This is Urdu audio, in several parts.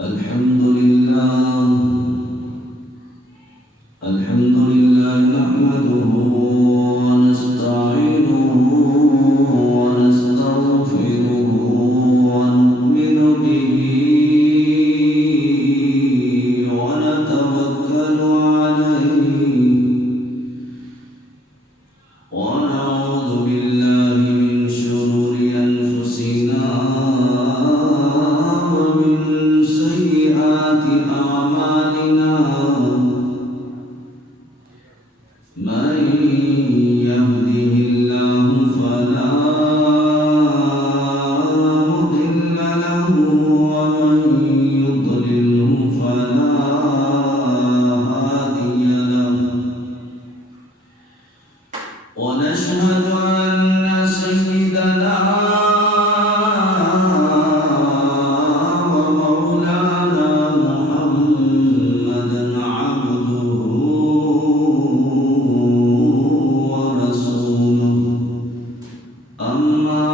الحمد لله نحمده ونستعينه ونستغفره ونؤمن به ونتوكل عليه ونعوذ بالله من شرور أنفسنا ومن سيئات أعمالنا من يهده الله فلا مضل له ومن يضلله فلا هادي له ونشهد أن سيدنا ومولانا محمدا عبده ورسوله أما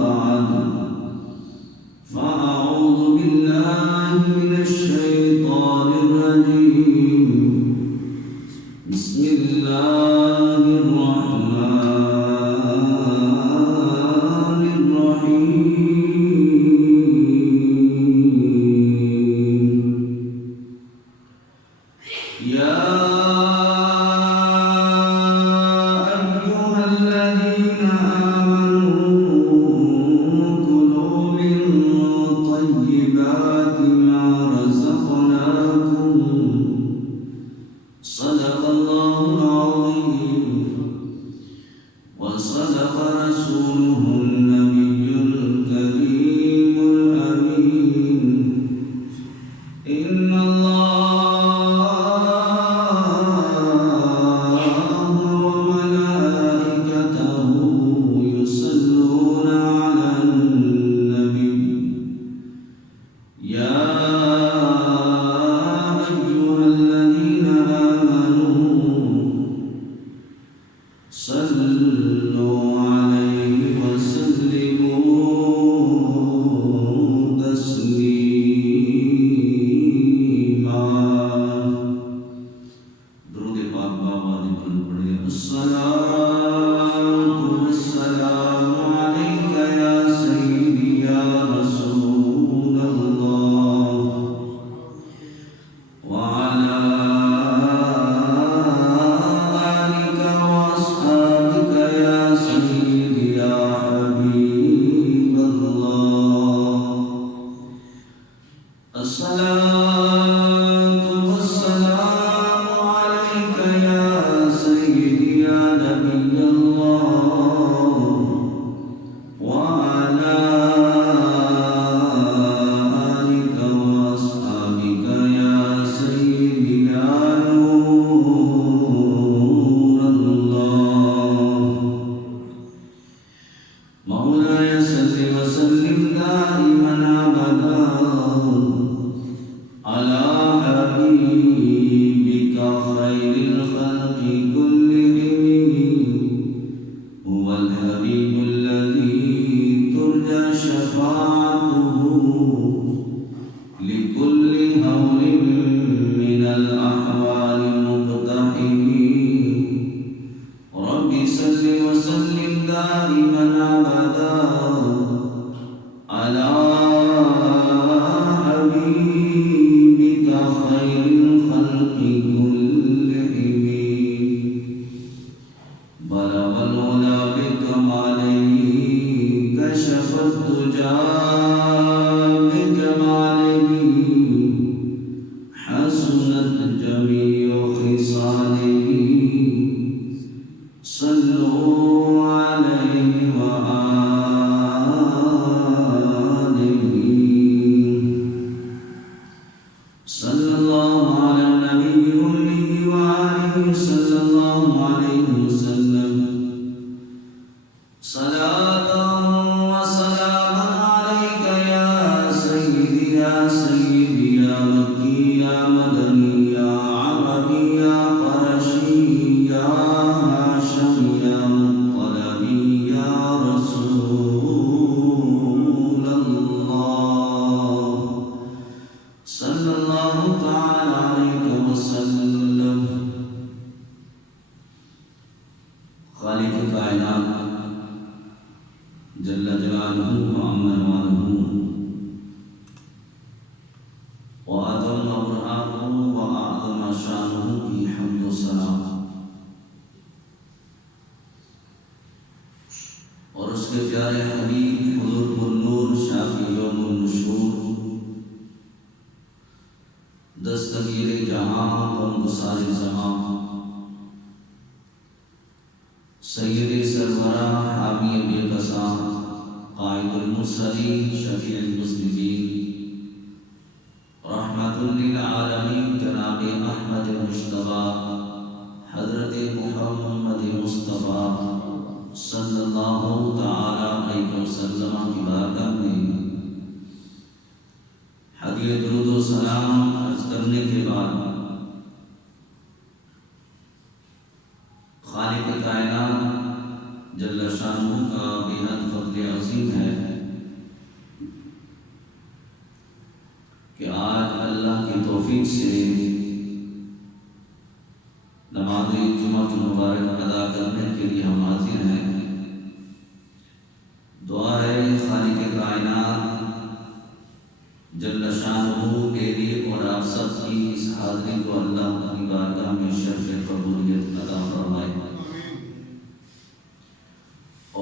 بعد فأعوذ بالله من الشيطان الرجيم بسم الله الرحمن الرحيم يا أيها الذين آمنوا كلوا من طيبات ما رزقناكم صدق الله العظيم وصدق رسوله النبي الكريم الأمين إن الله وملائكته يصلون على النبي يا أيها الذين آمنوا صلوا عليه وسلموا تسليما درود پاک بابا نے بلند پڑھے الصلاة والسلام عليك يا سيدي يا رسول الله وعلى آلك وأصحابك يا سيدي يا حبيب الله الصلاة والسلام عليك يا سيدي يا نبي الله وعلى آلك وأصحابك يا سيدي يا نور الله مولاي صل وسلم دائما أبدا على حبيبك خير الخلق كلهم هو الحبيب الذي ترجى شفاعته لكل هول من الأحوال مقتحم رب صل وسلم دائما أبدا على جل جلالہ وعم نوالہ وعظم برہانہ وأعظم شانہ کی حمد و ثنا اور اس کے پیارے حبیب حضور النور شافی یوم النشور دستگیر جہاں غمگسار زمان سید سرورہ حامی بالقسام قائد المرسلین شفیع المذنبین رحمت للعالمین جناب احمد مجتبی حضرت محمد مصطفیٰ صلی اللہ تعالی علیہ وسلم کی بارگاہ میں حدیع درود و سلام عرض کرنے کے بعد خالق کائنات جل شانہ کا بے حد فضل عظیم ہے کہ آج اللہ کی توفیق سے نماز جمعہ کی مبارک ادا کرنے کے لیے ہم حاضر ہیں۔ دعا ہے خالق کائنات جل شانہ میری اور آپ سب کی اس حاضری کو اللہ اپنی بارگاہ میں شرف قبولیت عطا فرمائے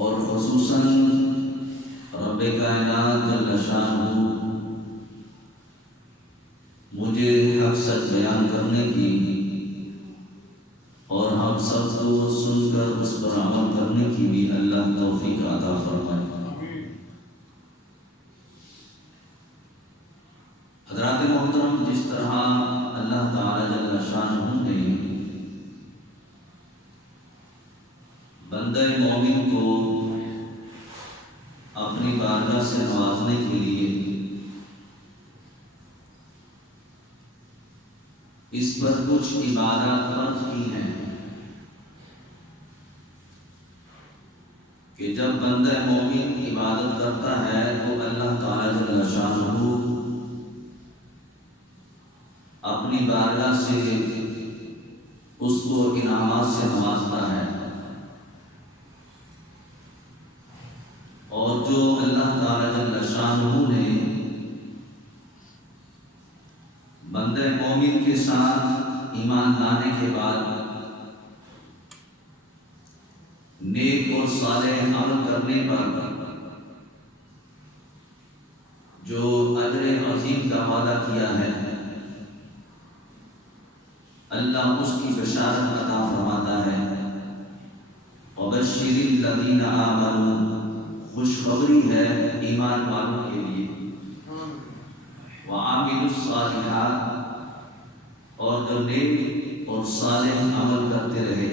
اور خصوصاً رب کائنات جل شانہ مجھے حق سچ بیان کرنے کی اور ہم سب کو سن کر اس پر عمل کرنے کی بھی اللہ توفیق عطا فرمائے۔ حضرات محترم، جس طرح اللہ تعالی جل شانہ نے بندہ مومن کو اپنی بارگاہ سے نوازنے کے لیے اس پر کچھ عبادات فرض کی ہیں کہ جب بندہ مومن عبادت کرتا ہے تو اللہ تعالی جل شانہ اپنی بارگاہ سے اس کو انعامات سے نوازتا ہے، اور جو اللہ تعالی جل شانہ نے بندہ مومن کے ساتھ ایمان لانے کے بعد نیک اور صالح عمل کرنے پر جو اجر عظیم کا وعدہ کیا ہے، اللہ اس کی بشارت عطا فرماتا ہے۔ وَبَشِّرِ الَّذِينَ آمَنُوا، خوشخبری ہے ایمان والوں کے لیے، وَعَمِلُوا الصَّالِحَاتِ، اور جو نیک اور صالح عمل کرتے رہے،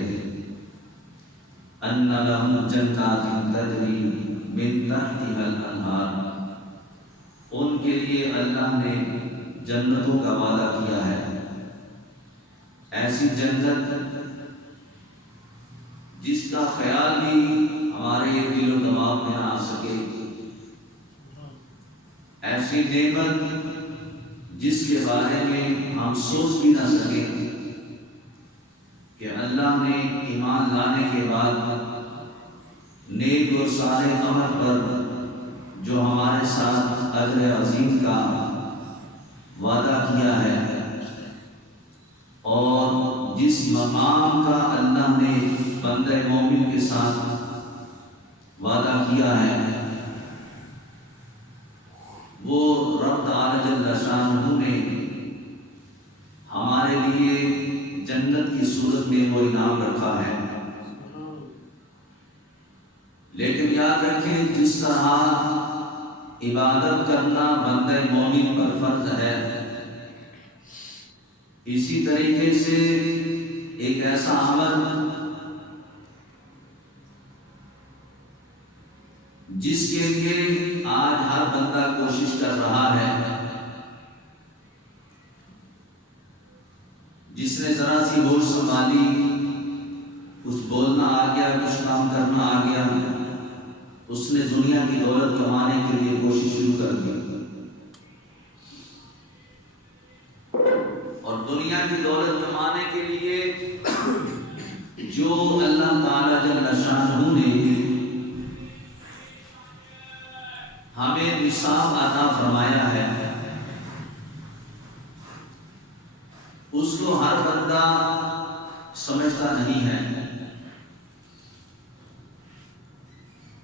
أَنَّ لَهُمْ جَنَّاتٍ تَجْرِي مِن تَحْتِهَا الْأَنْهَارُ، ان کے لیے اللہ نے جنتوں کا وعدہ کیا ہے، ایسی جنت جس کا خیال بھی ہمارے دل و دماغ میں نہ آ سکے، ایسی نعمت جس کے بارے میں ہم سوچ بھی نہ سکیں کہ اللہ نے ایمان لانے کے بعد نیک اور صالح عمل پر جو ہمارے ساتھ اجر عظیم کا وعدہ کیا ہے، اور جس مقام کا اللہ نے بندہ مومن کے ساتھ وعدہ کیا ہے، وہ رب تعالی جل شانہ نے ہمارے لیے جنت کی صورت میں وہ انعام رکھا ہے۔ لیکن یاد رکھیں، جس طرح عبادت کرنا بندہ مومن پر فرض ہے، اسی طریقے سے ایک ایسا عمل جس کے لیے آج ہر بندہ کوشش کر رہا ہے، جس نے ذرا سی ہوش سنبھالی، کچھ بولنا آ گیا، کچھ کام کرنا آ گیا، اس نے دنیا کی دولت کمانے کے لیے کوشش شروع کر دی، اور دنیا کی دولت کمانے کے لیے جو اللہ تعالی جل شانہ نے ہمیں نصاب عطا فرمایا ہے، اس کو ہر بندہ سمجھتا نہیں ہے،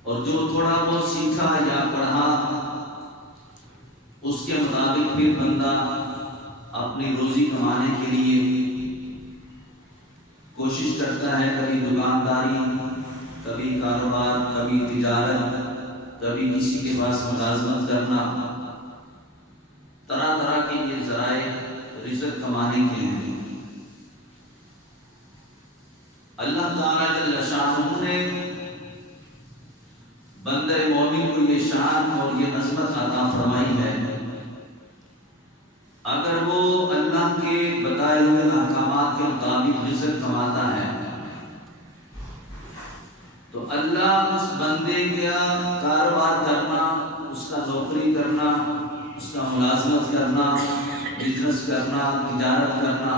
اور جو تھوڑا بہت سیکھا یا پڑھا اس کے مطابق پھر بندہ اپنی روزی کمانے کے لیے کوشش کرتا ہے، کبھی دکانداری، کبھی کاروبار، کبھی تجارت، کبھی کسی کے پاس ملازمت کرنا، طرح طرح کے یہ ذرائع رزق کمانے کے ہیں۔ اللہ تعالیٰ جل شانہ نے بندہ مومن کو یہ شان اور یہ عظمت عطا فرمائی ہے، اگر وہ اللہ کے بتائے ہوئے احکامات کے مطابق رزق کماتا ہے تو اللہ اس بندے کا کاروبار کرنا، اس کا نوکری کرنا، اس کا ملازمت کرنا، بزنس کرنا، تجارت کرنا،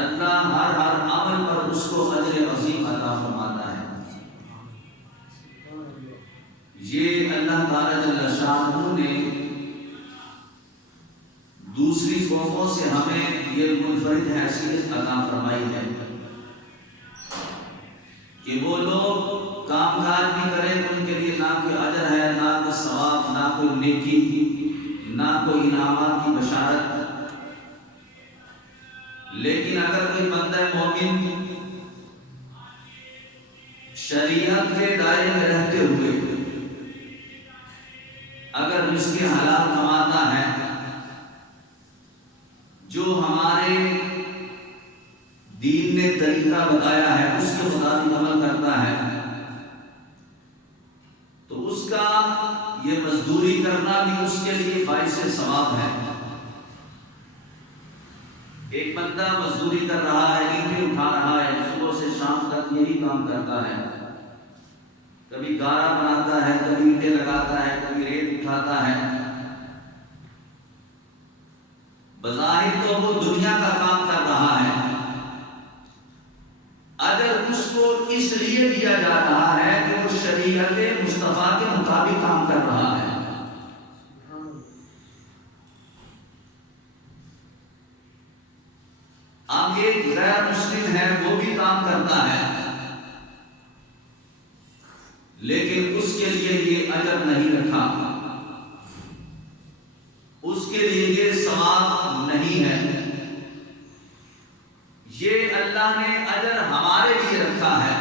اللہ ہر عمل پر اس کو اجر عظیم عطا فرماتا ہے۔ یہ اللہ تعالیٰ جل شانہ نے دوسری قوموں سے ہمیں یہ منفرد حیثیت عطا فرمائی ہے کہ وہ لوگ کام کاج بھی کریں، ان کے لیے نہ کوئی اجر ہے، نہ کوئی ثواب، نہ کوئی نیکی، نہ کوئی انعامات کی بشارت، لیکن اگر کوئی بندہ مومن شریعت کے دائرے میں رہتے ہوئے اگر رزق حلال کماتا ہے، جو ہمارے دین نے طریقہ بتایا ہے اس کے مطابق عمل کرتا ہے، تو اس کا یہ مزدوری کرنا بھی اس کے لیے باعث ثواب ہے۔ ایک بندہ مزدوری کر رہا ہے، اینٹیں اٹھا رہا ہے، صبح سے شام تک یہی کام کرتا ہے، کبھی گارا بناتا ہے، کبھی اینٹیں لگاتا ہے، کبھی ریت اٹھاتا ہے، بظاہر تو وہ دنیا کا کام کر رہا ہے، اگر اس کو اس لیے دیا جا رہا ہے کہ وہ شریعت مصطفیٰ کے مطابق کام کر رہا ہے۔ اب ایک غیر مسلم ہے، وہ بھی کام کرتا ہے، لیکن اس کے لیے یہ اجر نہیں رکھا، اس کے لیے یہ ثواب نہیں ہے، یہ اللہ نے اجر ہمارے لیے رکھا ہے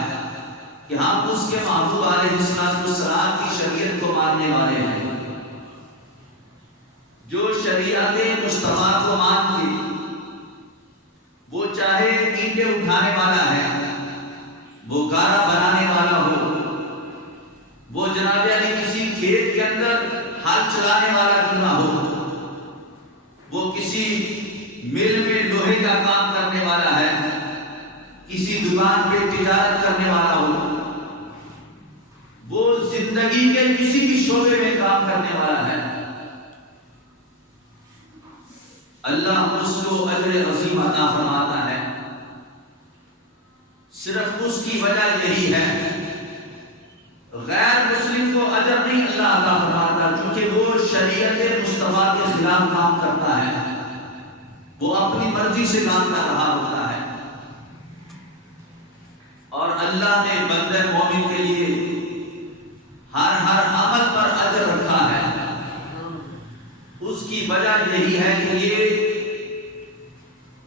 کہ ہم اس کے محبوب علیہ السلام کی شریعت کو ماننے والے ہیں۔ جو شریعت مصطفیٰ کو مان کے وہ چاہے اینٹیں اٹھانے والا ہے، وہ گارا بنانے والا ہو، وہ جناب علی کسی کھیت کے اندر ہل چلانے والا کیوں نہ ہو، وہ کسی مل میں لوہے کا کام کرنے والا ہے، کسی دکان پہ تجارت کرنے والا ہو، وہ زندگی کے کسی بھی شعبے میں کام کرنے والا ہے، اللہ اس کو اجر عظیم عطا فرماتا ہے۔ صرف اس کی وجہ یہی ہے، غیر مسلم کو اجر نہیں اللہ عطا فرماتا، کیونکہ وہ شریعت مصطفیٰ کے خلاف کام کرتا ہے، وہ اپنی مرضی سے کام کر رہا ہوتا ہے، اور اللہ نے بندہ مومن کے لیے ہر عمل پر اجر رکھا ہے۔ اس کی وجہ یہی ہے کہ یہ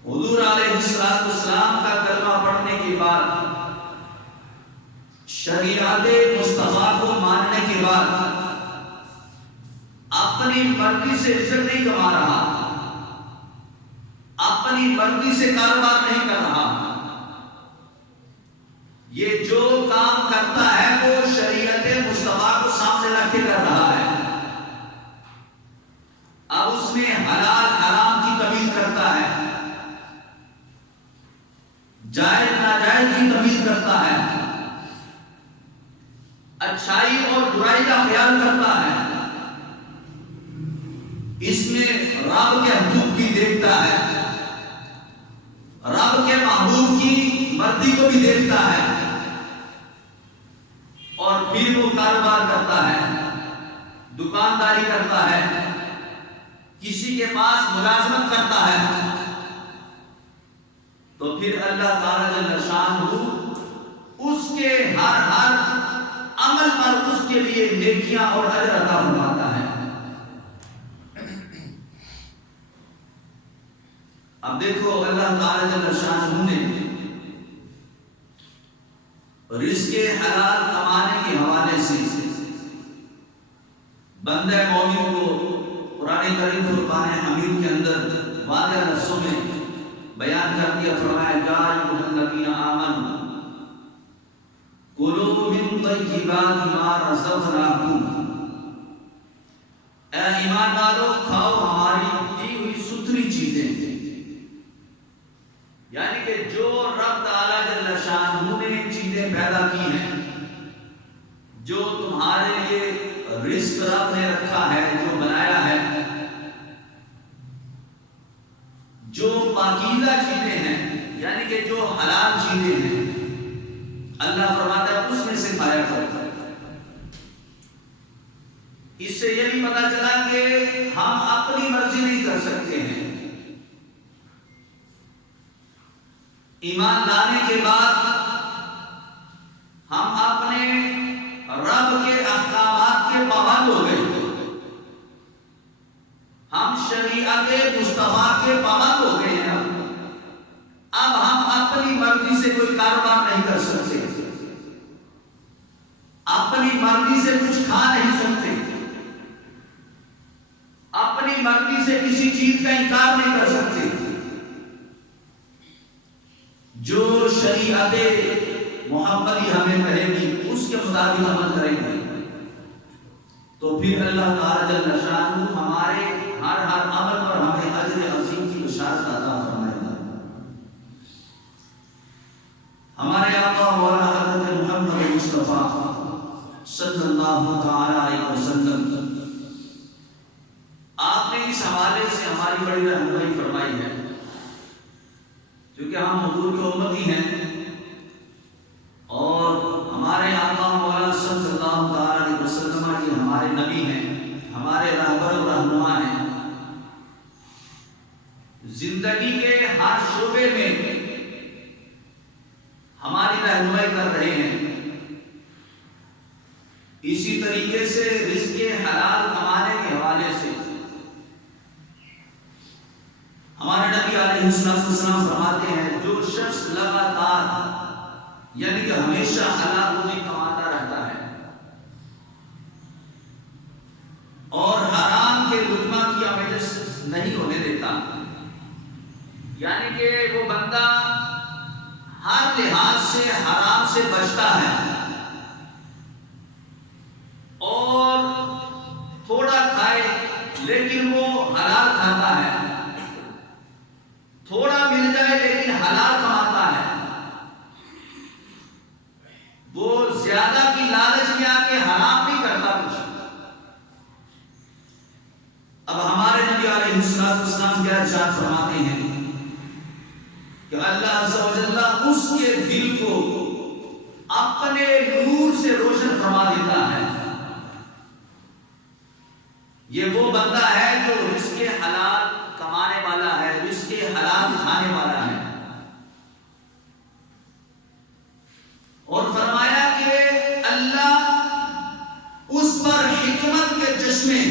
حضور علیہ السلام کا کلمہ پڑھنے کے بعد، شریعت مصطفیٰ کو ماننے کے بعد اپنی مرضی سے رزق نہیں کما رہا، اپنی مرضی سے کاروبار نہیں کر رہا، یہ جو کام کرتا ہے وہ شریعت مصطفیٰ کو سامنے رکھ کے کر رہا ہے۔ اب اس میں حلال حرام کی تمیز کرتا ہے، جائز ناجائز کی تمیز کرتا ہے، اچھائی اور برائی کا خیال کرتا ہے، اس میں رب کے حقوق بھی دیکھتا ہے، رب کے محبوب کی مرضی کو بھی دیکھتا ہے، اور پھر وہ کاروبار کرتا ہے۔ دکانداری کرتا ہے، کسی کے پاس ملازمت کرتا ہے، تو پھر اللہ تعالیٰ جل شانہ اس کے ہر عمل پر اس کے لیے نیکیاں اور اجر عطا فرماتا ہے۔ اب دیکھو اللہ تعالیٰ جل شانہ نے رزق حلال کمانے کے حوالے سے بندہ مومن کو قرآن کریم فرقان حمید کے اندر واضح لفظوں میں بیان کر دیا، فرمایا یا ایھا الذین آمنوا کلوا من طیبات ما رزقناکم، اے ایمان والو کھاؤ ہماری دی ہوئی ستھری چیزیں، یعنی کہ جو رب تعالیٰ جل شانہ نے چیزیں پیدا کی ہیں، جو تمہارے لیے رزق رب نے رکھا ہے، جو بنایا ہے، جو پاکیزہ چیزیں ہیں، یعنی کہ جو حلال چیزیں ہیں، اللہ فرماتا ہے اس میں سے کھایا کرو۔ اس سے یہ بھی پتا چلا کہ ہم اپنی مرضی نہیں کر سکتے ہیں۔ ایمان لانے کے بعد ہم اپنے رب کے احکامات کے پابند ہو گئے، ہم شریعت مصطفیٰ کے پابند ہو گئے ہیں۔ اب ہم اپنی مرضی سے کوئی کاروبار نہیں کر سکتے، اپنی مرضی سے کچھ کھا نہیں سکتے، اپنی مرضی سے کسی چیز کا انکار نہیں کر سکتے۔ جو شریعت محمدی ہمیں کہے گی اس کے مطابق عمل کریں گے، تو پھر اللہ تعالیٰ جل شانہ ہمارے ہر عمل پر ہمیں اجر عظیم کی بشارت عطا فرمائے گا۔ ہمارے آقا مولا حضرت محمد مصطفیٰ صلی اللہ تعالی علیہ وسلم، آپ نے اس حوالے سے ہماری بڑی رہنمائی فرمائی ہے، کیونکہ ہم حضور کے امتی ہیں اور ہمارے آقا مولا صلی اللہ تعالی علیہ وسلم یہ ہمارے نبی ہیں، ہمارے رہبر و رہنما ہیں، زندگی کے ہر شعبے میں ہماری رہنمائی کر رہے ہیں۔ اسی طریقے سے رزق حلال کمانے کے حوالے سے ہمارے نبی علیہ السلام فرماتے ہیں جو شخص لگاتار یعنی کہ ہمیشہ حلال روزی کماتا رہتا ہے اور حرام کے لقمہ کی آمیزش نہیں ہونے دیتا، یعنی کہ وہ بندہ ہر لحاظ سے حرام سے بچتا ہے اور تھوڑا کھائے لیکن وہ حلال کھاتا ہے، تھوڑا مل جائے لیکن حلال کماتا ہے، وہ زیادہ کی لالچ میں آ کے حرام نہیں کرتا کچھ۔ اب ہمارے نبی علیہ السلام کیا ارشاد فرماتے ہیں کہ اللہ عز و جل اس کے دل کو اپنے نور سے روشن فرما دیتا ہے۔ یہ وہ بندہ ہے جو رزق حلال کمانے والا ہے، رزق حلال کھانے والا ہے، اور فرمایا کہ اللہ اس پر حکمت کے چشمے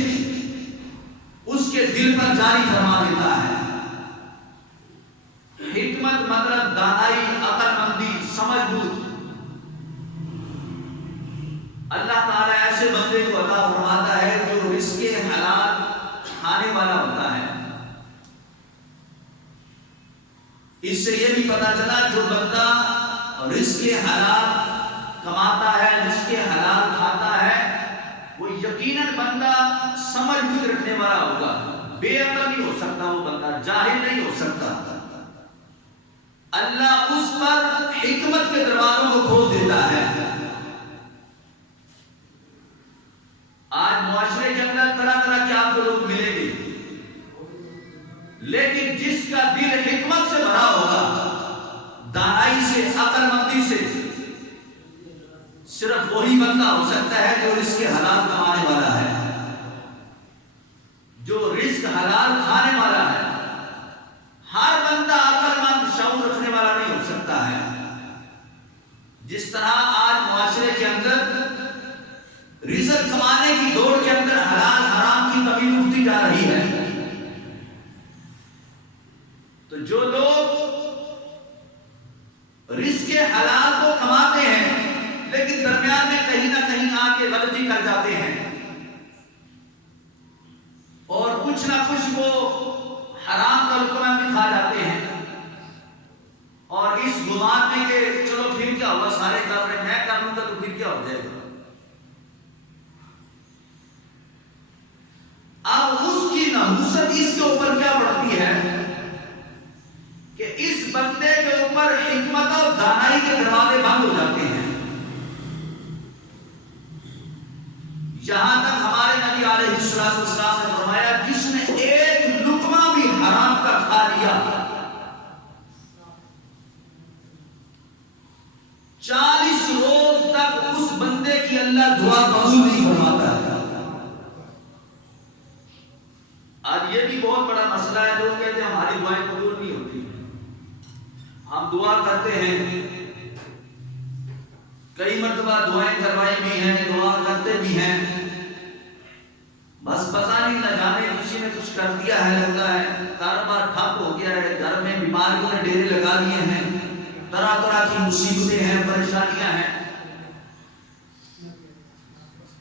اس کے دل پر جاری فرما دیتا ہے۔ حکمت مطلب دانائی، عقل مندی، سمجھ بوجھ۔ اللہ تعالیٰ ایسے بندے کو عطا فرماتا ہے جو رزق حلال کھانے والا ہوتا ہے۔ اس سے یہ بھی پتا چلا جو بندہ رزق حلال کماتا ہے، رزق حلال کھاتا ہے، وہ یقیناً بندہ سمجھ بوجھ رکھنے والا ہوگا، بے عقل نہیں ہو سکتا، وہ بندہ جاہل نہیں ہو سکتا۔ اللہ اس پر حکمت کے دروازوں کو کھول دیتا ہے۔ آج معاشرے کے اندر طرح طرح کے آپ کو لوگ ملیں گے، لیکن جس کا دل حکمت سے بھرا ہوگا، دانائی سے، عقل مندی سے، صرف وہی بندہ ہو سکتا ہے جو رزق حلال کمانے والا ہے۔ بڑھتی جا رہی ہے. تو جو لوگ رزق حلال کو کماتے ہیں لیکن درمیان میں کہیں نہ کہیں آ کے غلطی کر جاتے ہیں اور کچھ نہ کچھ وہ حرام کا لقمہ بھی کھا جاتے ہیں اور اس گمان میں کہ چلو پھر کیا ہوگا، سارے کر رہے میں کر لوں گا تو پھر کیا ہو جائے گا. اب اس کی نحوست اس کے اوپر کیا پڑتی ہے کہ اس بندے کے اوپر حکمت اور دانائی کے دروازے بند ہو جاتے ہیں. یہاں تک ہمارے نبی علیہ السلام نے فرمایا جس نے ایک لقمہ بھی حرام کا کھا لیا 40 روز تک اس بندے کی اللہ دعا قبول نہیں فرماتا ہے. آج یہ بھی بہت بڑا مسئلہ ہے، لوگ کہتے ہیں ہماری دعائیں قبول نہیں ہوتی. ہم دعا کرتے ہیں، کئی مرتبہ دعائیں کروائی بھی ہیں، دعا کرتے بھی ہیں، بس پتہ نہیں نہ جانے کسی نے کچھ کر دیا ہے، لگتا ہے کاروبار ٹھپ ہو گیا ہے، گھر میں بیماریوں نے ڈیرے لگا دیے ہیں، طرح طرح کی مصیبتیں ہیں، پریشانیاں ہیں.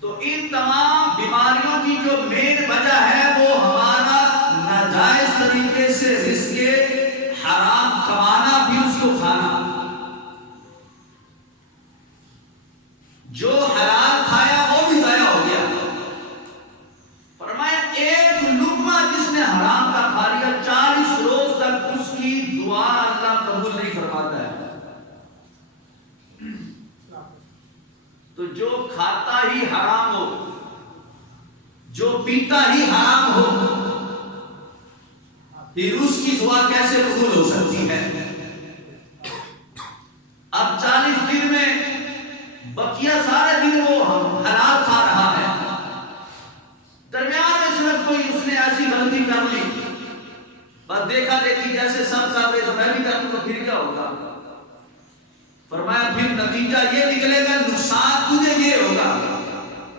تو ان تمام بیماریوں کی جو مین وجہ ہے وہ ہمارا ناجائز طریقے سے رزق حرام کمانا بھی اس کو کھانا. جو حلال کھایا وہ بھی ضائع ہو گیا. فرمایا ایک لقمہ جس نے حرام کا کھا لیا 40 روز تک اس کی دعا اللہ قبول نہیں فرماتا ہے. تو جو کھاتا ہی حرام ہو، جو پیتا ہی حرام ہو، پھر اس کی دعا کیسے قبول ہو سکتی ہے؟ اب 40 دن میں بقیہ سارے دن وہ حلال کھا رہا ہے، درمیان میں صرف کوئی اس نے ایسی غلطی کر لی، بس دیکھا دیکھی جیسے سب کر رہے تو میں بھی کروں تو پھر کیا ہوگا؟ فرمایا پھر نتیجہ یہ نکلے گا، نقصان تجھے یہ ہوگا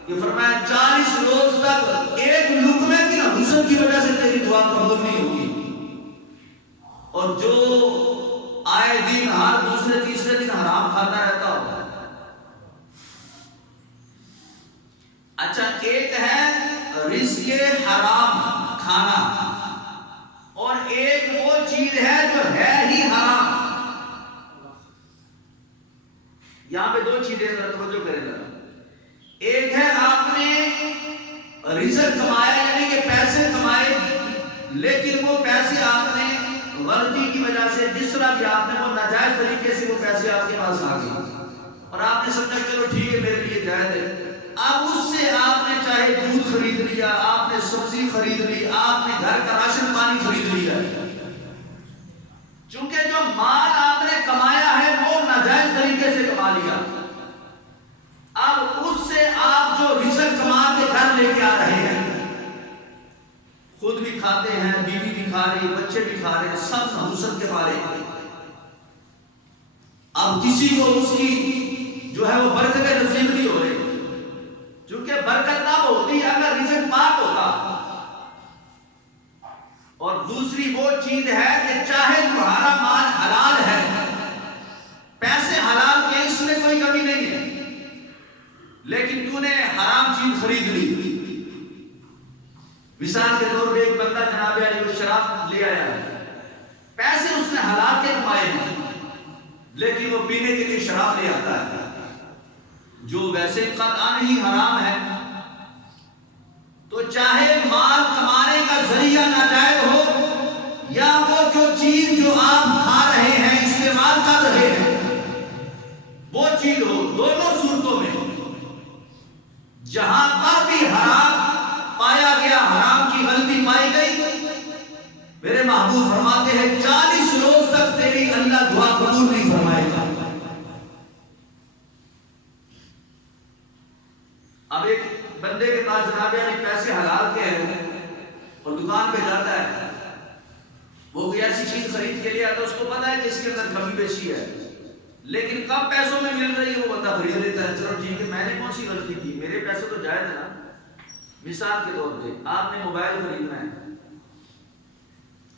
کہ فرمایا 40 روز تک ایک لقمے کی نحوست کی وجہ سے تیری دعا قبول نہیں ہوگی. اور جو آئے دن ہر دوسرے تیسرے دن حرام کھاتا رہتا ہو. اچھا ایک ہے رزق حرام کھانا اور ایک وہ چیز ہے جو ہے ہی حرام. یہاں پہ دو چیزیں ذرا توجہ کریں ذرا. ایک ہے آپ نے رزق کمایا یعنی کہ پیسے کمائے لیکن وہ پیسے آپ نے غلطی کی وجہ سے جس طرح بھی آپ نے وہ ناجائز طریقے سے وہ پیسے آپ کے پاس آ گئے اور آپ نے سمجھا چلو ٹھیک ہے میرے لیے جائز ہے. اب اس سے آپ نے چاہے دودھ خرید لیا، آپ نے سبزی خرید لی، آپ نے گھر کا راشن پانی خرید لیا. چونکہ جو مال آپ نے کمایا ہے وہ ناجائز طریقے سے کما لیا. اب اس سے آپ جو رزق کما کے گھر لے کے آ رہے ہیں، خود بھی کھاتے ہیں، بیوی بھی کھا رہی، بچے بھی کھا رہے ہیں، سب نحوست کے مارے. اب کسی کو اس کی جو ہے وہ برکت نصیب نہیں ہو رہی، چونکہ برکت تب ہوتی اگر رزق پاک ہوتا. اور دوسری وہ چیز ہے کہ چاہے تمہارا مال حلال ہے، پیسے حلال کے اس میں کوئی کمی نہیں ہے، لیکن تو نے حرام چیز خرید لی. مثال کے طور پہ ایک بندہ جناب علی وہ شراب لے آیا ہے، پیسے اس نے حلال کے کمائے ہیں لیکن وہ پینے کے لیے شراب لے آتا ہے جو ویسے قطعاً ہی حرام ہے. تو چاہے مال کمانے کا ذریعہ ناجائز ہو یا وہ جو چیز جو آپ کھا رہے ہیں استعمال کر رہے ہیں وہ چیز ہو، دونوں صورتوں میں جہاں پر بھی حرام پایا گیا، حرام کی غلطی پائی گئی، میرے محبوب فرماتے ہیں 40 روز تک تیری اللہ دعا قبول نہیں فرمائے گا. اب ایک بندے کے پاس جناب یعنی پیسے حلال کے ہیں اور دکان پہ جاتا ہے، وہ کوئی ایسی چیز خرید کے لیا تو اس کو پتا ہے کہ اس کے اندر کمی بیشی ہے لیکن کم پیسوں میں مل رہی ہے وہ بندہ خرید لیتا ہے. چلو ٹھیک ہے میں نے کون سی غلطی کی، میرے پیسے تو جائز ہے نا. مثال کے طور پہ آپ نے موبائل خریدنا ہے،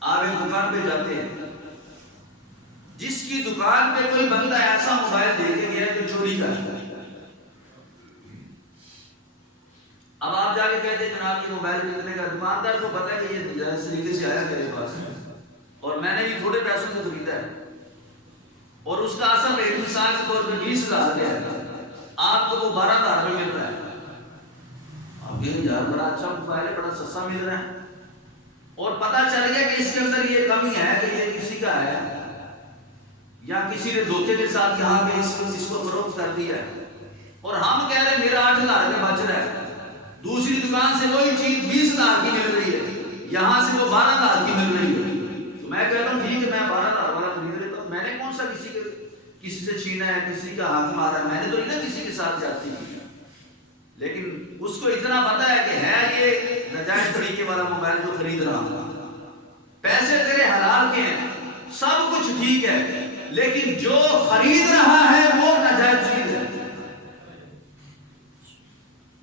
آپ ایک دکان پہ جاتے ہیں، جس کی دکان پہ کوئی بندہ ایسا موبائل دے کے گیا جو چوری کا ہے، اب آپ جا کے کہتے ہیں جناب یہ موبائل کتنے کا؟ دکاندار کو پتا ہے کہ یہ جائز طریقے سے آیا میرے پاس اور میں نے بھی تھوڑے پیسوں سے خریدا ہے اور اس کا اصل ریٹ مثال کے طور پہ 20,000 کا ہے، آپ کو تو 12,000 میں مل رہا ہے، آپ کہیں یار بڑا اچھا موبائل ہے، بڑا سستا مل رہا ہے، اور پتا چل گیا کہ اس کے اندر یہ کمی ہے کہ یہ کسی کا ہے یا کسی نے دھوکے کے ساتھ یہاں پہ اس کو فروخت کر دیا ہے، اور ہم کہہ رہے ہیں میرا 8,000 میں بچ رہا ہے، دوسری دکان سے وہی چیز 20,000 کی مل رہی ہے، یہاں سے وہ 12,000 کی مل رہی ہے، تو میں کہتا ہوں ٹھیک ہے میں 12,000 والا خرید لیتا ہوں، میں نے کون سا کسی سے چھینا ہے، کسی کا ہاتھ مارا ہے، میں نے تو نہیں نا کسی کے ساتھ جاتی کی، لیکن اس کو اتنا پتا ہے کہ ہے یہ ناجائز طریقے والا موبائل جو خرید رہا ہوں، پیسے تیرے حلال کے ہیں، سب کچھ ٹھیک ہے، لیکن جو خرید رہا ہے وہ ناجائز چیز ہے،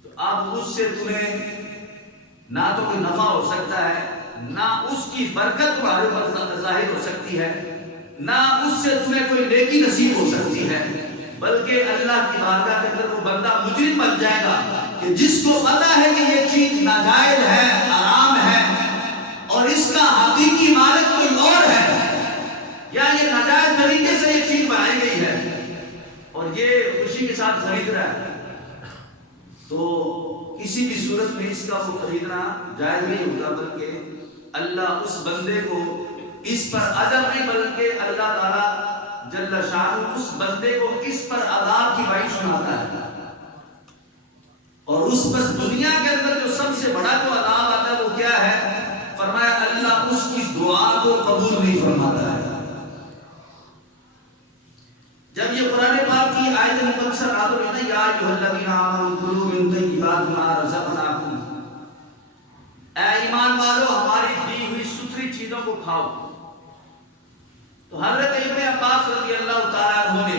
تو اب اس سے تمہیں نہ تو کوئی نفع ہو سکتا ہے، نہ اس کی برکت تمہارے اوپر ظاہر ہو سکتی ہے، نہ اس سے تمہیں کوئی نیکی نصیب ہو سکتی ہے، بلکہ اللہ کی بارگاہ کے اندر وہ بندہ مجرم بن جائے گا کہ جس کو پتا ہے کہ یہ چیز ناجائز ہے، حرام ہے، اور اس کا حقیقی مالک کوئی اور ہے، یا یہ ناجائز طریقے سے یہ چیز بنائی گئی ہے اور یہ خوشی کے ساتھ خرید رہا ہے، تو کسی بھی صورت میں اس کا وہ خریدنا جائز نہیں ہوگا، بلکہ اللہ اس بندے کو اس پر اجر نہیں، بلکہ اللہ تعالیٰ جل شانہ اس بندے کو اس پر عذاب کی وعید سناتا ہے، اور اس پر دنیا کے اندر جو سب سے بڑا جو عذاب آتا ہے وہ کیا ہے؟ فرمایا اللہ اس کی دعا کو قبول نہیں فرماتا ہے۔ جب یہ قرآن پاک کی آیت مقدسہ نازل ہوئی نا، یا ایھا الذین آمنوا کلوا من طیبات ما رزقناکم، اے ایمان والو ہماری دی ہوئی ستھری چیزوں کو کھاؤ، تو حضرت ابن عباس رضی اللہ تعالیٰ عنہ نے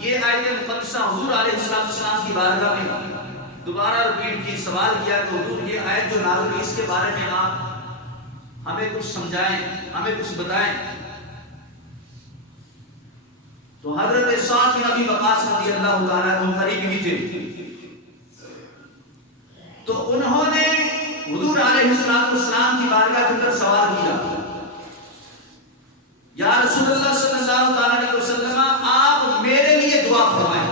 یہ آیت مقدسہ حضور علیہ السلام کی بارگاہ میں دوبارہ ریپیٹ کی، سوال کیا کہ حضور یہ آیت جو نازل ہوئی اس کے بارے میں آپ ہمیں کچھ سمجھائیں، ہمیں کچھ بتائیں، تو حضرت سعد بن ابی وقاص رضی اللہ تعالیٰ عنہ قریب ہی تھے، تو انہوں نے حضور علیہ السلام کی بارگاہ کے اندر سوال کیا، یا رسول اللہ صلی اللہ علیہ وسلم آپ میرے لیے دعا فرمائیں،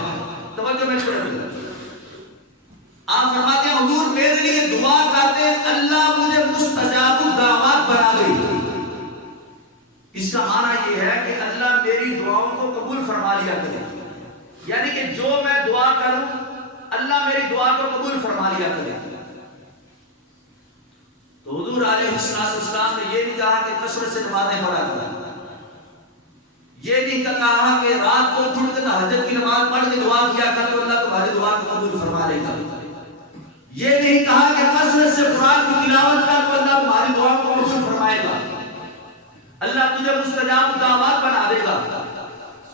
توجہ میں چھوڑ دیں، آپ فرماتے ہیں حضور میرے لیے دعا کرتے اللہ مجھے مستجاب الدعوات بنا دے، اس کا معنی یہ ہے کہ اللہ میری دعاؤں کو قبول فرما لیا کرے، یعنی کہ جو میں دعا کروں اللہ میری دعا کو قبول فرما لیا کرے، تو حضور علیہ السلام نے یہ نہیں کہا کہ کثرت سے نمازیں پڑھا کریں، یہ نہیں کہا کہ رات کو اٹھ کے تہجد کی نماز پڑھ کے دعا کیا کر تو اللہ تمہاری دعا کو قبول فرما لے گا، یہ نہیں کہا کہ کثرت سے قرآن کی تلاوت کر تو اللہ تمہاری دعا کو قبول فرمائے گا، اللہ تجھے مستجاب الدعوات بنا دے گا،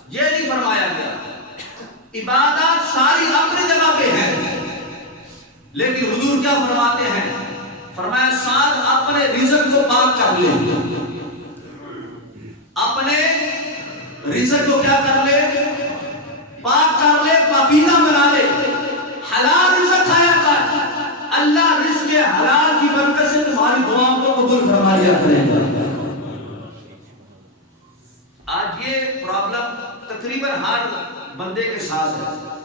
یہ نہیں فرمایا گیا، عبادات ساری اپنی جگہ پہ ہیں، لیکن حضور کیا فرماتے ہیں؟ فرمایا ساتھ اپنے رزق کو پاک کر لے، اپنے رزق کو کیا کر لے؟ پاک کر لے، پاکیزہ بنا لے، حلال رزق کھایا کر، اللہ رزق حلال کی برکت سے تمہاری دعاؤں کو قبول فرما لیا کرے گا۔ آج یہ پرابلم تقریباً ہر بندے کے ساتھ ہے،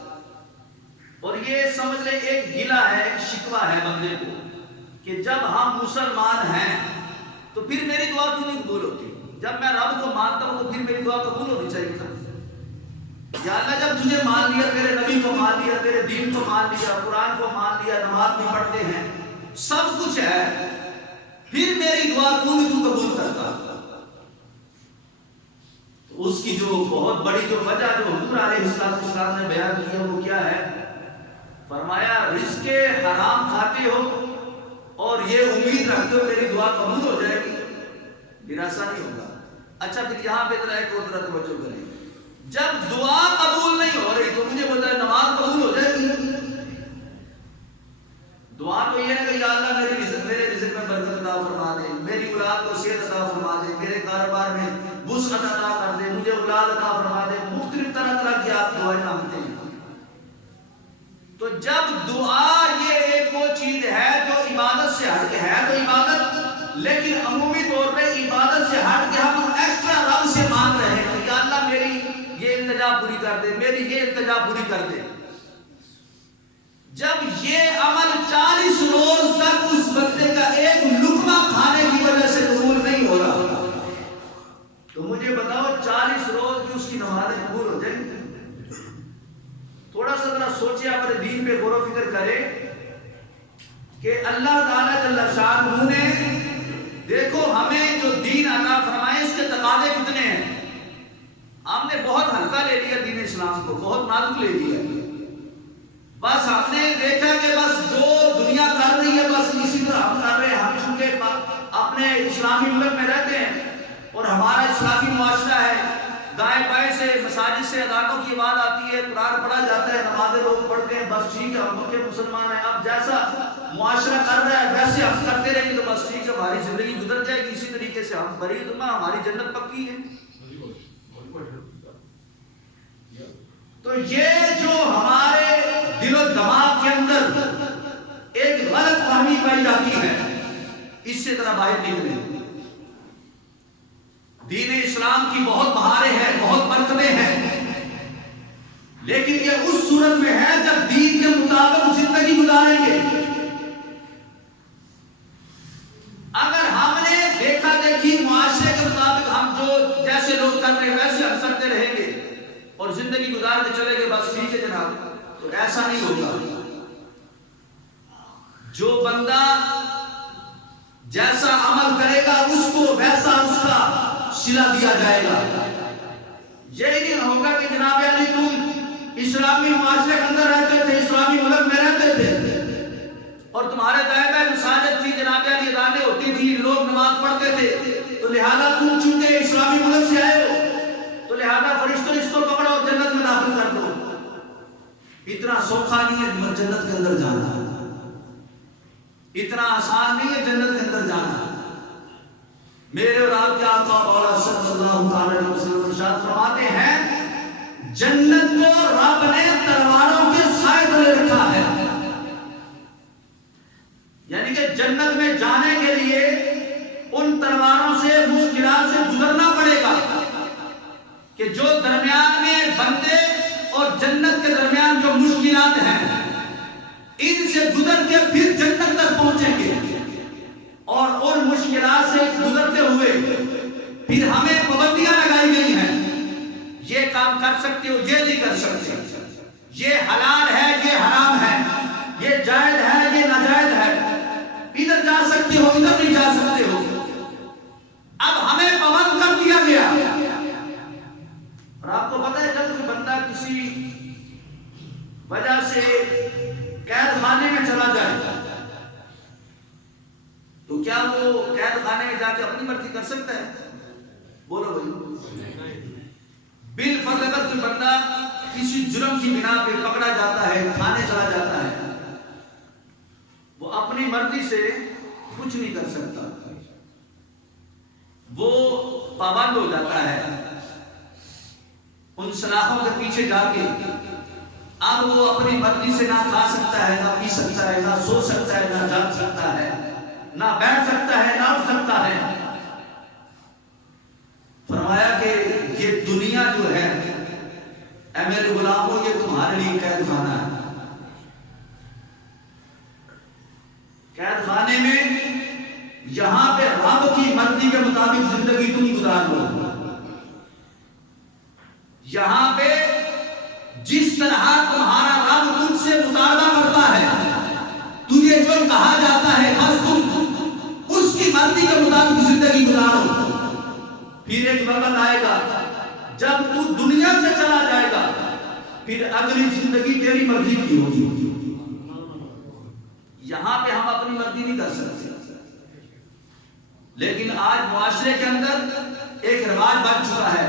اور یہ سمجھ لے ایک گلہ ہے، ایک شکوہ ہے بندے کو کہ جب ہم مسلمان ہیں تو پھر میری دعا کیوں نہیں قبول ہوتی؟ جب میں رب کو مانتا ہوں تو پھر میری دعا قبول ہونی چاہیے نا، یا اللہ جب تجھے مان لیا، تیرے نبی کو مان لیا، تیرے دین کو مان لیا، قرآن کو مان لیا، نماز بھی پڑھتے ہیں، سب کچھ ہے، پھر میری دعا کیوں نہیں تو قبول کرتا؟ تو اس کی جو بہت بڑی جو وجہ جو حضور علیہ السلام نے بیان کی ہے وہ کیا ہے؟ فرمایا رزق حرام کھاتے ہو اور یہ امید رکھتے ہو میری دعا قبول ہو جائے گی، پھر ایسا نہیں ہوگا۔ اچھا پھر یہاں پہ ذرا ایک اور توجہ کریں، جب دعا قبول نہیں ہو رہی تو مجھے بتائیں نماز قبول ہو جائے گی؟ دعا تو یہ ہے کہ یا اللہ میرے رزق میں برکت عطا فرما دے، میری اولاد کو صحت عطا فرما دے، میرے کاروبار میں وسعت عطا کر دے، مجھے اولاد عطا فرما دے، مختلف طرح طرح کی آپ دعائیں مانگتے ہیں۔ تو جب دعا یہ ایک وہ چیز ہے جو عبادت سے ہٹ کے ہے تو عبادت، لیکن عمومی طور پہ عبادت سے ہٹ کے ہم ایکسٹرا رب سے مانگ رہے ہیں کہ یا اللہ میری یہ التجا پوری کر دے، میری یہ التجا پوری کر دے۔ جب یہ عمل 40 روز تک اس بندے کا ایک لقمہ کھانے کی وجہ سے قبول نہیں ہو رہا، تو مجھے بتاؤ 40 روز بھی اس کی نمازیں قبول ہو جائیں گی؟ تھوڑا سا ذرا سوچے، اپنے دین پہ غور و فکر کرے کہ اللہ تعالیٰ جل شانہ نے دیکھو ہمیں جو دین عطا فرمائے اس کے تقاضے کتنے ہیں۔ ہم نے بہت ہلکا لے لیا دین اسلام کو، بہت نازک لے لیا، بس ہم نے دیکھا کہ بس جو دنیا کر رہی ہے بس اسی طرح ہم کر رہے ہیں۔ ہم چونکہ اپنے اسلامی ملک میں رہتے ہیں اور ہمارا اسلامی معاشرہ ہے، دائیں بائیں سے مساجد سے اذانوں کی آواز آتی ہے، قرآن پڑھا جاتا ہے، نمازیں لوگ پڑھتے ہیں، بس ٹھیک ہے ہم کے مسلمان ہیں، اب جیسا معاشرہ کر رہا ہے ویسے ہم کرتے رہیں گے تو بس ٹھیک ہے ہماری زندگی گزر جائے گی، اسی طریقے سے ہم بری ذمہ، ہماری جنت پکی ہے۔ تو یہ جو ہمارے دل و دماغ کے اندر ایک غلط فہمی پائی جاتی ہے، اس سے ذرا باہر نکلیں۔ دین اسلام کی بہت بہاریں ہیں، بہت برکتیں ہیں، لیکن یہ اس صورت میں ہے جب دین کے مطابق زندگی گزاریں گے۔ اگر ہم نے دیکھا دیکھی معاشرے کے مطابق ہم جو جیسے لوگ کر رہے ہیں ویسے ہم کرتے رہیں گے اور زندگی گزار کے چلے گئے بس ٹھیک ہے جناب، تو ایسا نہیں ہوگا۔ جو بندہ جیسا عمل کرے گا اس کو ویسا اس کا صلہ دیا جائے گا۔ یہ نہیں ہوگا کہ جناب علی تم اسلامی معاشرے کے اندر رہتے تھے، اسلامی ملک میں رہتے تھے اور تمہارے دائیں بائیں مساجد تھی، جناب علی اذانیں ہوتی تھی، لوگ نماز پڑھتے تھے، تو لہذا تم چونکہ اسلامی ملک سے آئے ہو تو لہذا فرشتوں اس کو پکڑو اور جنت میں داخل کر دو۔ اتنا سوکھا نہیں ہے جنت کے اندر جانا، اتنا آسان نہیں ہے جنت کے اندر جانا۔ میرے اور آپ کے آقا مولا صلی اللہ علیہ وسلم ارشاد فرماتے ہیں جنت کو رب نے تلواروں کے سائے تلے رکھا ہے، یعنی کہ جنت میں جانے کے لیے ان تلواروں سے مشکلات سے گزرنا پڑے گا کہ جو درمیان میں بندے اور جنت کے درمیان جو مشکلات ہیں ان سے گزر کے پھر جنت تک پہنچیں گے، اور ان مشکلات سے گزرتے ہوئے پھر ہمیں پابندیاں لگائی گئی ہیں، یہ کام کر سکتے ہو، یہ نہیں کر سکتے، یہ حلال ہے، یہ حرام ہے، یہ جائز ہے، یہ ناجائز ہے، ادھر جا سکتے ہو، ادھر نہیں جا سکتے ہو۔ اب ہمیں پابند کر دیا گیا۔ اور آپ کو پتہ ہے جب کوئی بندہ کسی وجہ سے قید خانے میں چلا جائے تو کیا وہ قید خانے میں جا کے اپنی مرضی کر سکتا ہے؟ بولو بھائی، بالفرض اگر کوئی بندہ کسی جرم کی بنا پہ پکڑا جاتا ہے، تھانے چلا جاتا ہے، وہ اپنی مرضی سے کچھ نہیں کر سکتا، وہ پابند ہو جاتا ہے ان سلاخوں کے پیچھے جا کے۔ اب وہ اپنی مرضی سے نہ کھا سکتا ہے، نہ پی سکتا ہے، نہ سو سکتا ہے، نہ جاگ سکتا ہے، نہ بیٹھ سکتا ہے، نہ اٹھ سکتا ہے۔ فرمایا کہ یہ دنیا جو ہے اے میرے غلاموں یہ تمہارے لیے قید خانہ ہے۔ قید خانے میں یہاں پہ رب کی مرضی کے مطابق زندگی تم گزار لو، یہاں پہ جس طرح تمہارا رب تم سے مطالبہ کرتا ہے، تجھے جو کہا جاتا ہے بس تم اس کی مرضی کے مطابق زندگی گزارو۔ پھر ایک وقت آئے گا جب تو دنیا سے چلا جائے گا، پھر اگلی زندگی تیری مرضی کی ہوگی۔ یہاں پہ ہم اپنی مرضی نہیں کر سکتے، لیکن آج معاشرے کے اندر ایک رواج بن چکا ہے،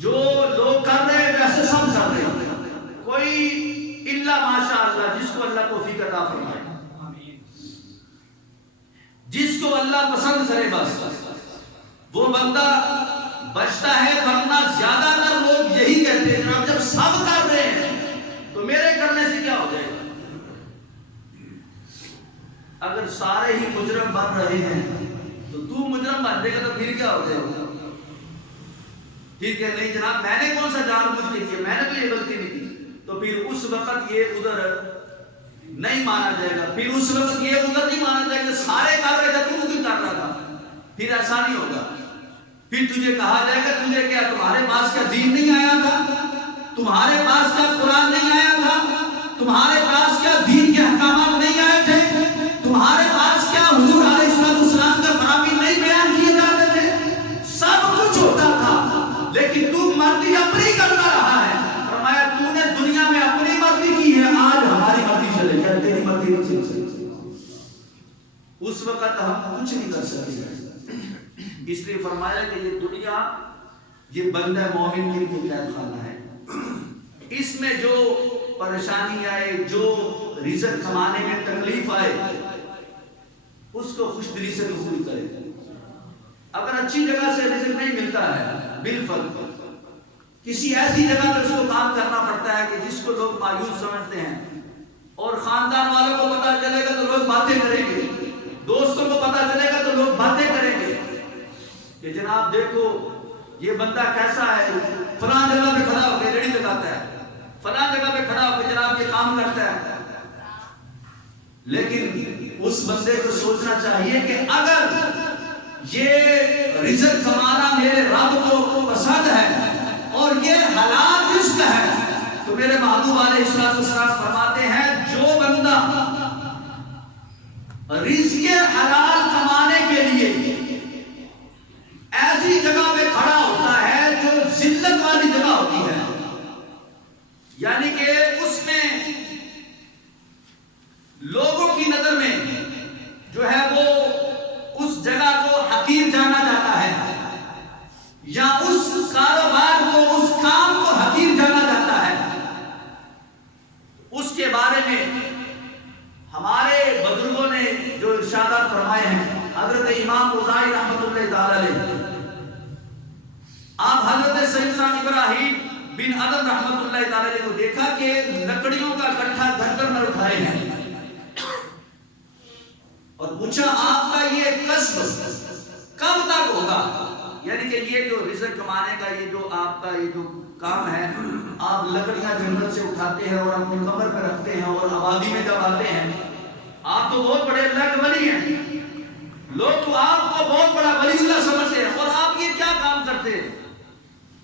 جو لوگ کر رہے ہیں ویسے سب کر رہے ہیں، کوئی الا ماشاء اللہ، جس کو اللہ توفیق عطا فرمائے، جس کو اللہ پسند کرے بس وہ بندہ بچتا ہے، ورنہ زیادہ تر لوگ یہی کہتے ہیں جناب جب سب کر رہے ہیں تو میرے کرنے سے کیا ہو جائے گا؟ اگر سارے ہی مجرم بن رہے ہیں تو تو مجرم بن جائے گا تو پھر کیا ہو جائے گا؟ ٹھیک ہے، نہیں جناب میں نے کون سا جان بوجھ کے کیا، میں نے تو یہ غلطی نہیں کی، تو پھر اس وقت یہ ادھر نہیں مانا جائے گا، پھر اس وقت یہ ادھر نہیں مانا جائے گا سارے کر رہے تھے تو کیوں کر رہا تھا، پھر ایسا نہیں ہوگا۔ پھر تجھے کہا جائے گا تجھے کیا تمہارے پاس کیا دین نہیں آیا تھا، تمہارے پاس کیا قرآن نہیں آیا تھا، تمہارے پاس کیا دین کے احکامات نہیں آئے تھے، تمہارے پاس کیا حضور علیہ السلام کا فرامین نہیں بیان کیے جاتے تھے، سب کچھ ہوتا تھا لیکن تو مرضی اپنی کرتا رہا ہے۔ فرمایا تو نے دنیا میں اپنی مرضی کی ہے، آج ہماری مرضی چلے گا، تیری مرضی نہیں چل سکتی۔ اس وقت ہم کچھ نہیں کر سکتے، اس لیے فرمایا کہ یہ دنیا یہ بندہ مومن کے لیے قید خانہ ہے، اس میں جو پریشانی آئے، جو رزق کمانے میں تکلیف آئے اس کو خوش دلی سے قبول کرے۔ اگر اچھی جگہ سے رزق نہیں ملتا ہے بالفرض کسی ایسی جگہ پہ اس کو کام کرنا پڑتا ہے کہ جس کو لوگ مایوس سمجھتے ہیں، اور خاندان والوں کو پتہ چلے گا تو لوگ باتیں کریں گے، دوستوں کو پتہ چلے گا تو لوگ باتیں کریں گے کہ جناب دیکھو یہ بندہ کیسا ہے، فلاں جگہ پہ کھڑا ہو کے ریڑھی لگاتا ہے، فلاں جگہ پہ کھڑا ہو کے جناب یہ کام کرتا ہے۔ لیکن اس بندے کو سوچنا چاہیے کہ اگر یہ رزق کمانا میرے رب کو پسند ہے اور یہ حلال رزق ہے تو میرے محبوب علیہ السلام فرماتے ہیں جو بندہ رزق حلال کمانے کے لیے ایسی جگہ پہ کھڑا ہوتا ہے جو ذلت والی جگہ ہوتی ہے، یعنی کہ اس میں لوگوں کی نظر میں جو ہے وہ اس جگہ کو حقیر جانا جاتا ہے، یا اس کاروبار کو اس کام کو حقیر جانا جاتا ہے، اس کے بارے میں ہمارے بزرگوں نے جو ارشادات فرمائے ہیں، حضرت امام اوزاعی رحمۃ اللہ تعالی علیہ، آپ حضرت سیدنا ابراہیم بن ادم رحمۃ اللہ تعالی علیہ کو دیکھا کہ لکڑیوں کا گٹھا گھر میں اٹھائے ہیں، اور پوچھا آپ کا یہ کسب کب تک ہوگا، یعنی کہ یہ جو رزق کمانے کا یہ جو آپ کا یہ جو کام ہے، آپ لکڑیاں جنگل سے اٹھاتے ہیں اور اپنی قبر پہ رکھتے ہیں، اور آبادی میں جب آتے ہیں آپ تو بہت بڑے اللہ کے ولی ہیں، لوگ تو آپ کو بہت بڑا ولی اللہ سمجھتے ہیں، اور آپ یہ کیا کام کرتے ہیں؟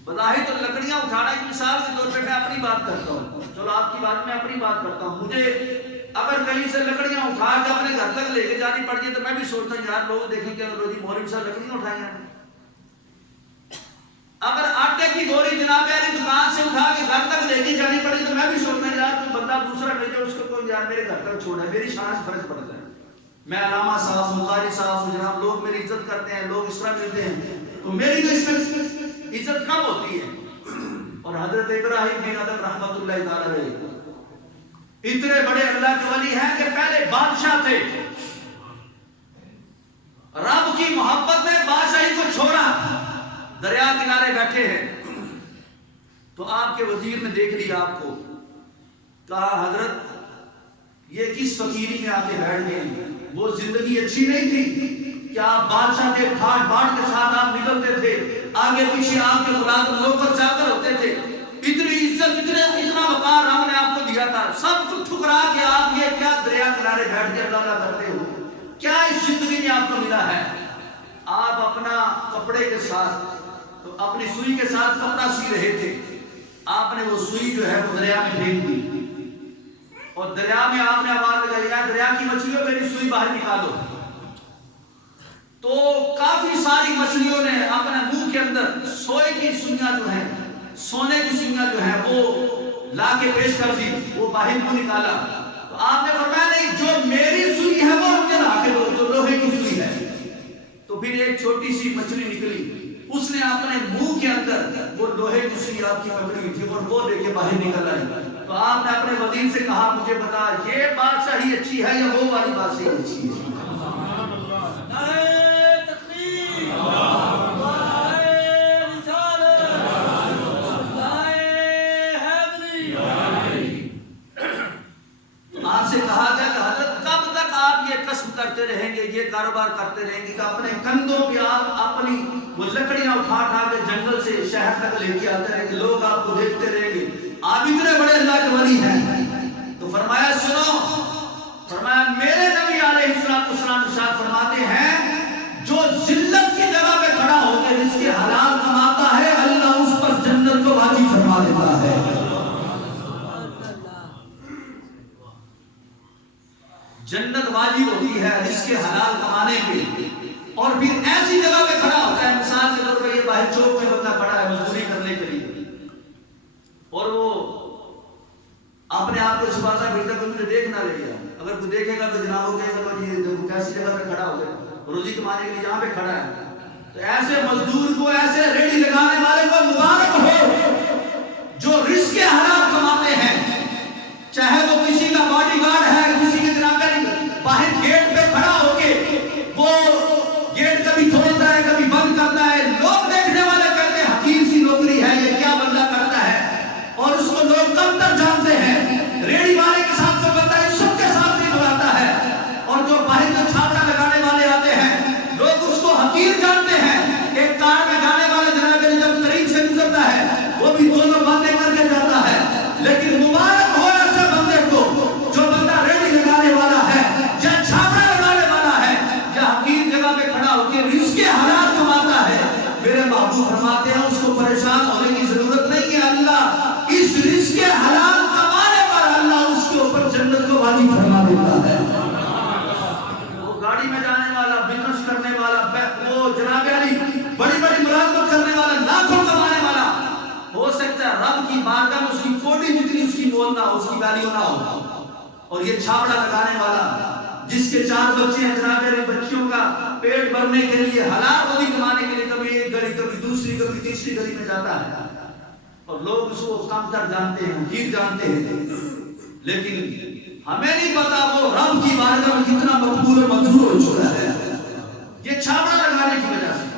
بظاہر تو لکڑیاں اٹھانا کی مثال کے طور پہ میں اپنی بات کرتا ہوں، چلو آپ کی بات میں اپنی بات کرتا ہوں، مجھے اگر کہیں سے لکڑیاں اٹھا کے اپنے گھر تک لے کے جانی پڑ جائے تو میں بھی سوچتا ہوں یار لوگ دیکھیں کہ مولوی صاحب لکڑیاں اٹھائی ہیں۔ اگر آٹے کی بوری جناب علی دکان سے اٹھا کے گھر تک لے کے جانی پڑی تو میں بھی سوچتا ہوں یار کوئی بندہ دوسرا بھیجے اس کو کوئی یار میرے گھر تک چھوڑا ہے، میری شان فرض پڑتا ہے، میں علامہ صاحب مقاری صاحب جناب لوگ میری عزت کرتے ہیں، لوگ اس طرح ملتے ہیں تو میری تو اس میں عزت کم ہوتی ہے۔ اور حضرت ابراہیم بن ادم رحمۃ اللہ تعالی علیہ اتنے بڑے اللہ کے ولی ہیں کہ پہلے بادشاہ تھے، رب کی محبت میں بادشاہی کو چھوڑا، دریا کنارے بیٹھے ہیں تو آپ کے وزیر نے دیکھ لیا آپ کو، کہا حضرت یہ کس فقیری میں آ کے بیٹھ گئے، وہ زندگی اچھی نہیں تھی کیا آپ بادشاہ کے ٹھاٹ باٹ کے ساتھ آپ نکلتے تھے، آگے پیچھے آپ کے ملازم نوکر چاکر ہوتے تھے، اتنی عزت اتنا وقار رب نے آپ کو دیا تھا، سب کچھ ٹھکرا کے آپ یہ کیا دریا کنارے بیٹھ کے اللہ کرتے ہو، کیا اس زندگی میں آپ کو ملا ہے؟ آپ اپنا کپڑے کے ساتھ تو اپنی سوئی کے ساتھ کپڑا سی رہے تھے، آپ نے وہ سوئی جو ہے وہ دریا میں پھینک دی، اور دریا میں آپ نے آواز لگائی ہے دریا کی مچھلیوں میری سوئی باہر نکالو، تو کافی ساری مچھلیوں نے اپنے منہ کے اندر سوئے کی سوئیاں جو ہیں، سونے کی سوئیاں جو ہیں وہ لا کے پیش کر دی، وہ باہر منہ نکالا، تو آپ نے فرمایا نہیں جو میری سوئی ہے وہ مجھے لا کے دو جو لوہے کی سوئی ہے، تو پھر ایک چھوٹی سی مچھلی نکلی، اس نے اپنے منہ کے اندر وہ لوہے کی سوئی آپ کی پکڑی ہوئی تھی اور وہ لے کے باہر نکل آئی، تو آپ نے اپنے وزیر سے کہا مجھے بتا یہ بادشاہی اچھی ہے یا وہ والی بادشاہی اچھی ہے؟ آپ سے کہا گیا کہ حضرت کب تک آپ یہ کسب کرتے رہیں گے، یہ کاروبار کرتے رہیں گے کہ اپنے کندھوں پہ آپ اپنی وہ لکڑیاں اٹھا کے جنگل سے شہر تک لے کے آتے رہیں گے، لوگ آپ کو دیکھتے رہیں گے، آپ اتنے بڑے اللہ کے ولی ہیں؟ تو فرمایا سنو، فرمایا میرے نبی علیہ السلام ارشاد فرماتے ہیں جو ذلت کی جگہ پہ کھڑا ہو کے رزق حلال کماتا ہے اللہ اس پر جنت کو واجب فرما دیتا ہے۔ جنت واجب ہوتی ہے رزق حلال کمانے پہ، اور پھر ایسی جگہ پہ کھڑا ہوتا ہے، مثال کے طور پہ یہ باہر چوک میں بندہ کھڑا ہے مزدوری کرنے کے لیے، اور وہ اپنے آپ کو چھپاتا پھرتا کوئی مجھے دیکھ نہ لے گا، اگر کوئی دیکھے گا تو جناب وہ کہے گا یہ دیکھو کیسی جگہ پہ کھڑا ہو گیا، روزی کمانے کے لیے جہاں پہ کھڑا ہے۔ تو ایسے مزدور کو، ایسے ریڑھی لگانے والے کو مبارک ہو جو رزق حلال کماتے ہیں، چاہے وہ کسی کا باڈی گارڈ ہے، کسی کے جناب باہر گیٹ پہ کھڑا ہو کے وہ گیٹ کبھی کھولتا ہے کبھی بند کرتا ہے، لوگ دیکھنے والے کہتے ہیں حقیر سی نوکری ہے، یہ کیا بندہ کرتا ہے، اور اس کو لوگ کم تر جانتے ہیں۔ ریڑھی والے کے ساتھ جو بندہ ہے سب کے ساتھ نہیں بلاتا ہے، اور جو باہر جو چھاپڑا لگانے والے آتے ہیں لوگ اس کو حقیر جانتے ہیں۔ ایک کار میں جانے والے جناب جب قریب سے گزرتا ہے وہ بھی دونوں باتیں کر کے جاتا ہے، لیکن مبارک ہو ایسے بندے کو جو بندہ ریڑھی لگانے والا ہے یا چھاپڑا لگانے والا ہے یا حقیر جگہ پہ کھڑا ہو کے رزق حلال کماتا ہے۔ میرے محبوب فرماتے ہیں اس کو پریشان ہونے کی ضرورت نہیں ہے، اللہ اس رزق حلال کمانے پر اللہ اس کے اوپر جنت کو واجب فرما دیتا ہے۔ وہ گاڑی میں جانے والا، بزنس کرنے والا، وہ جناب علی بڑی بڑی ملازمت کرنے والا، لاکھوں کمانے والا، ہو سکتا ہے رب کی بارگاہ میں اس کی کوٹی جتنی اس کی مول نہ ہو، اس کی ویلیو نہ ہو، اور یہ چھاپڑا لگانے والا جس کے 4 بچے ہیں جناب علی، بچیوں کا پیٹ بھرنے کے لیے حلال روزی کمانے کے لیے کبھی ایک گلی کبھی دوسری کبھی تیسری گلی میں جاتا ہے، اور لوگ اس کو کم تر جانتے ہیں، حقیر جانتے ہیں، لیکن ہمیں نہیں پتا وہ رب کی بارگاہ میں کتنا مقبول و منظور ہو چکا ہے یہ چھاپڑا لگانے کی وجہ سے۔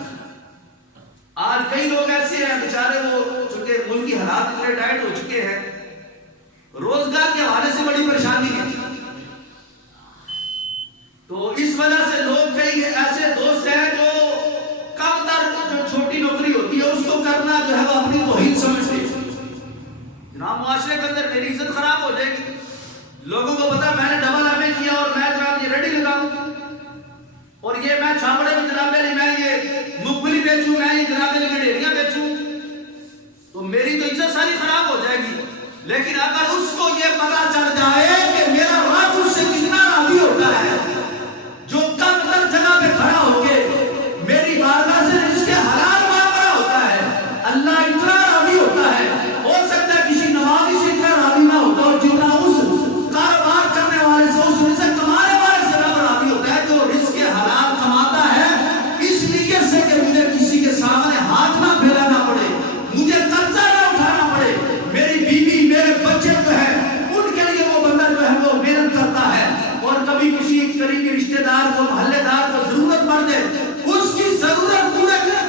آج کئی لوگ ایسے ہیں بیچارے وہ چونکہ ان کی حالات اتنے ٹائٹ ہو چکے ہیں، روزگار کے حوالے سے بڑی پریشانی ہے، تو اس وجہ سے لوگ کئی ایسے دوست ہیں جو کم تر جو چھوٹی نوکری ہوتی ہے اس کو کرنا جو ہے وہ اپنی توہین سمجھتے ہیں۔ جناب معاشرے کے اندر میری عزت خراب ہو جائے گی، لوگوں کو پتا میں نے ڈبل ایم اے کیا اور میں جناب یہ ریڈی لگاؤں اور یہ میں چھاپڑے میں جناب میں یہ مقبلی بیچوں، میں یہ جناب ڈیریاں بیچوں، تو میری تو عزت ساری خراب ہو جائے گی۔ لیکن اگر اس کو یہ پتا چل جائے کہ میرا رب اس سے کتنا راضی ہوتا ہے، جو کم تر جگہ پہ کھڑا ہو کے میری بارگاہ سے رزق حلال مانگ رہا ہوتا ہے، اللہ اتنا راضی ہوتا ہے، ہو سکتا ہے کسی نمازی سے اتنا راضی نہ ہوتا اور جتنا اس کاروبار کرنے والے سے، اس رزق کمانے والے سے رب راضی ہوتا ہے جو رزق حلال کماتا ہے، اس لیے سے کہ مجھے کسی کے سامنے ہاتھ نہ پھیلانا پڑے، مجھے قرضہ نہ اٹھانا پڑے، میری بیوی میرے بچے جو ہیں ان کے لیے وہ بندہ جو ہے وہ محنت کرتا ہے، اور کبھی کسی قریبی رشتہ دار کو، محلے دار کو ضرورت پڑ جائے اس کی ضرورت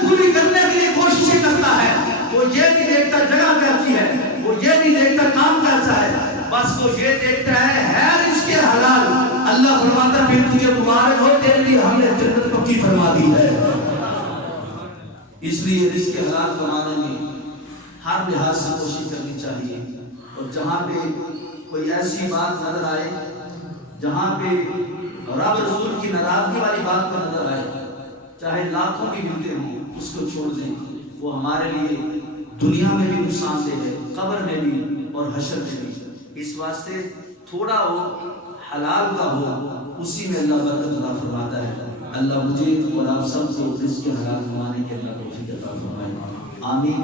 پوری کرنے کے لیے کوششیں کرتا ہے، وہ یہ نہیں دیکھتا جگہ کیسی ہے، وہ یہ نہیں دیکھتا کام کیسا ہے، بس وہ یہ دیکھتا ہے رزق حلال۔ اللہ فرماتا پھر تجھے مبارک ہو، تیرے لیے ہم نے جنت پکی فرما دی ہے۔ اس لیے رزق حلال کمانے میں ہر لحاظ سے کوشش کرنی چاہیے، اور جہاں پہ کوئی ایسی بات نظر آئے جہاں پہ رب رسول کی ناراضگی والی بات کو نظر آئے، چاہے لاکھوں کی ملتے ہوں، اس کو چھوڑ دیں، وہ ہمارے لیے دنیا میں بھی نقصان دہ ہے، قبر میں بھی اور حشر میں بھی۔ اس واسطے تھوڑا ہو حلال کا ہو، اسی میں اللہ برکت عطا فرماتا ہے۔ اللہ مجھے اور آپ سب کو رزق حلال کمانے کے اللہ توفیق عطا فرمائے، آمین۔